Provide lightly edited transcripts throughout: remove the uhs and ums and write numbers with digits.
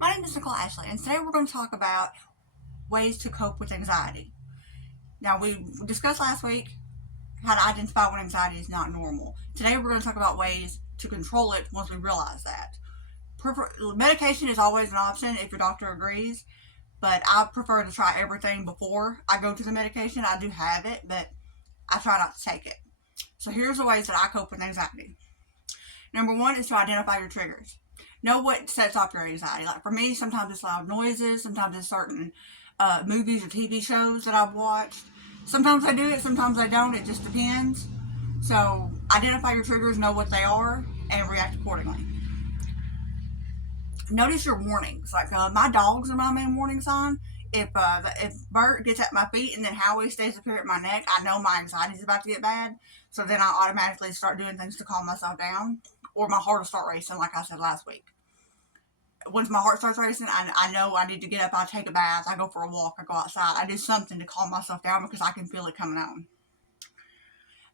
My name is Nicole Ashley, and today we're going to talk about ways to cope with anxiety. Now, we discussed last week how to identify when anxiety is not normal. Today, we're going to talk about ways to control it once we realize that. Medication is always an option if your doctor agrees, but I prefer to try everything before I go to the medication. I do have it, but I try not to take it. So, here's the ways that I cope with anxiety. Number one is to identify your triggers. Know what sets off your anxiety. Like for me, sometimes it's loud noises, sometimes it's certain movies or TV shows that I've watched. Sometimes I do it, sometimes I don't. It just depends. So identify your triggers, know what they are, and react accordingly. Notice your warnings. Like my dogs are my main warning sign. If Bert gets at my feet and then Howie stays up here at my neck, I know my anxiety is about to get bad. So then I automatically start doing things to calm myself down, or my heart will start racing, like I said last week. Once my heart starts racing, I know I need to get up. I take a bath. I go for a walk. I go outside. I do something to calm myself down because I can feel it coming on.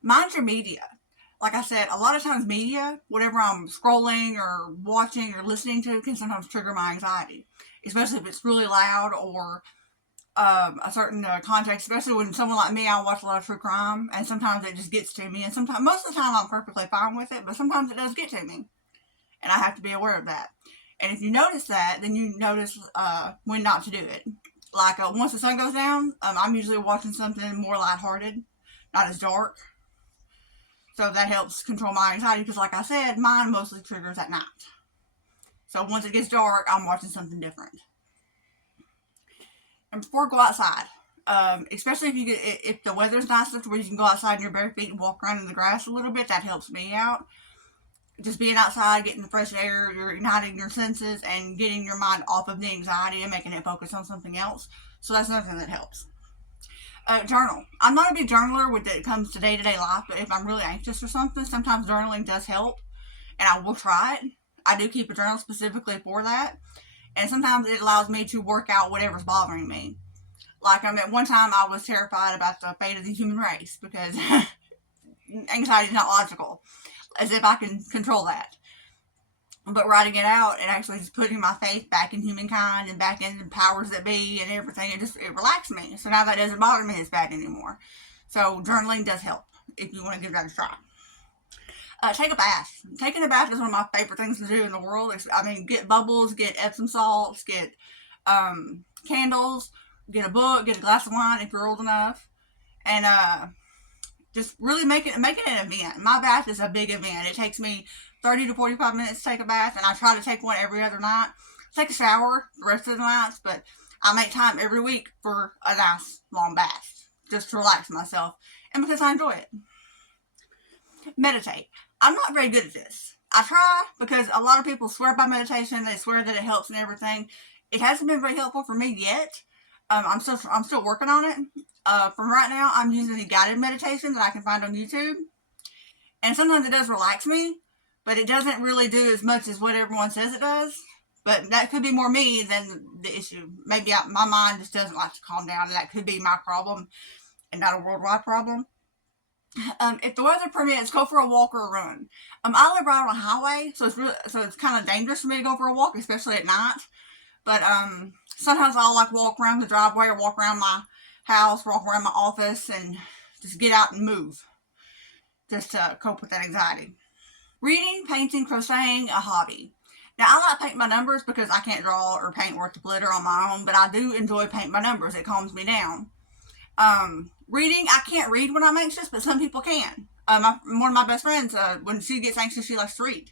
Mine's your media. Like I said, a lot of times media, whatever I'm scrolling or watching or listening to, can sometimes trigger my anxiety, especially if it's really loud or a certain context. Especially when someone like me, I watch a lot of true crime, and sometimes it just gets to me. And sometimes, most of the time, I'm perfectly fine with it, but sometimes it does get to me, and I have to be aware of that. And if you notice that, then you notice when not to do it. Like once the sun goes down, I'm usually watching something more lighthearted, not as dark. So that helps control my anxiety because, like I said, mine mostly triggers at night. So once it gets dark, I'm watching something different. And before go outside, especially if the weather's nice enough where you can go outside in your bare feet and walk around in the grass a little bit, that helps me out. Just being outside, getting the fresh air, you're igniting your senses and getting your mind off of the anxiety and making it focus on something else. So that's another thing that helps. Journal. I'm not a big journaler when it comes to day-to-day life, but if I'm really anxious or something, sometimes journaling does help, and I will try it. I do keep a journal specifically for that, and sometimes it allows me to work out whatever's bothering me. Like at one time, I was terrified about the fate of the human race because anxiety is not logical, as if I can control that. But writing it out and actually just putting my faith back in humankind and back in the powers that be and everything, it relaxed me. So now that doesn't bother me as bad anymore. So journaling does help if you want to give that a try. Take a bath. Taking a bath is one of my favorite things to do in the world. Get bubbles, get Epsom salts, get candles, get a book, get a glass of wine if you're old enough, and just really make it an event. My bath is a big event. It takes me 30 to 45 minutes to take a bath, and I try to take one every other night. I take a shower the rest of the nights, but I make time every week for a nice long bath just to relax myself and because I enjoy it. Meditate. I'm not very good at this. I try because a lot of people swear by meditation. They swear that it helps and everything. It hasn't been very helpful for me yet. I'm still working on it. From right now, I'm using the guided meditation that I can find on YouTube, and sometimes it does relax me, but it doesn't really do as much as what everyone says it does. But that could be more me than the issue. Maybe my mind just doesn't like to calm down, and that could be my problem and not a worldwide problem. If the weather permits, go for a walk or a run. I live right on a highway, so it's kind of dangerous for me to go for a walk, especially at night. But sometimes I'll like walk around the driveway or walk around my house, walk around my office, and just get out and move, just to cope with that anxiety. Reading, painting, crocheting, a hobby. Now, I like painting my numbers because I can't draw or paint worth the glitter on my own, but I do enjoy painting my numbers. It calms me down. Reading, I can't read when I'm anxious, but some people can. One of my best friends, when she gets anxious, she likes to read.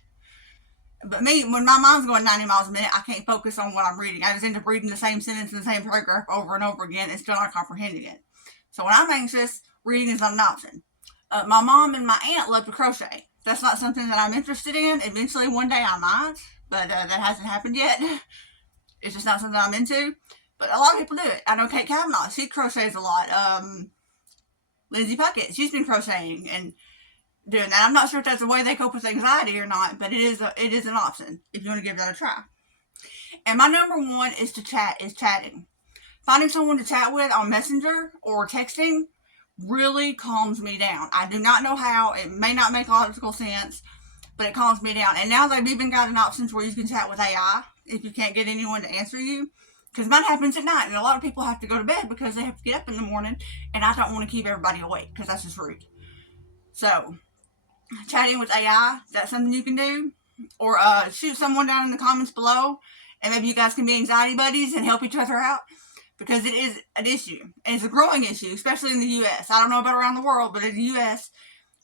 But me, when my mind's going 90 miles a minute, I can't focus on what I'm reading. I just end up reading the same sentence in the same paragraph over and over again and still not comprehending it. So when I'm anxious, reading is not an option. My mom and my aunt love to crochet. That's not something that I'm interested in. Eventually, one day I might, but that hasn't happened yet. It's just not something I'm into. But a lot of people do it. I know Kate Kavanaugh, she crochets a lot. Lindsay Puckett, she's been crocheting and doing that. I'm not sure if that's the way they cope with anxiety or not, but it is an option if you want to give that a try. And my number one is chatting. Finding someone to chat with on Messenger or texting really calms me down. I do not know how. It may not make logical sense, but it calms me down. And now they've even got an option where you can chat with AI if you can't get anyone to answer you. Because mine happens at night, and a lot of people have to go to bed because they have to get up in the morning, and I don't want to keep everybody awake because that's just rude. So, chatting with AI, that's something you can do. Or shoot someone down in the comments below, and maybe you guys can be anxiety buddies and help each other out. Because it is an issue, and it's a growing issue, especially in the U.S. I don't know about around the world, but in the U.S.,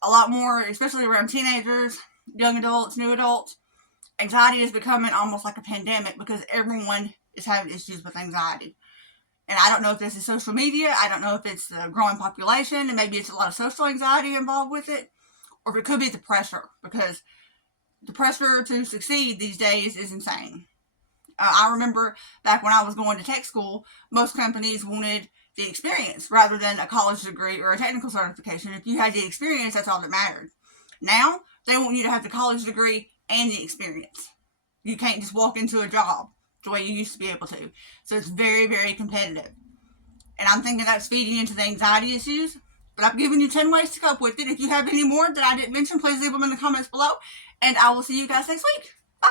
a lot more, especially around teenagers, young adults, new adults, anxiety is becoming almost like a pandemic because everyone is having issues with anxiety. And I don't know if this is social media, I don't know if it's the growing population, and maybe it's a lot of social anxiety involved with it, or if it could be the pressure, because the pressure to succeed these days is insane. I remember back when I was going to tech school, most companies wanted the experience rather than a college degree or a technical certification. If you had the experience, that's all that mattered. Now, they want you to have the college degree and the experience. You can't just walk into a job the way you used to be able to. So it's very, very competitive. And I'm thinking that's feeding into the anxiety issues. But I've given you 10 ways to cope with it. If you have any more that I didn't mention, please leave them in the comments below. And I will see you guys next week. Bye.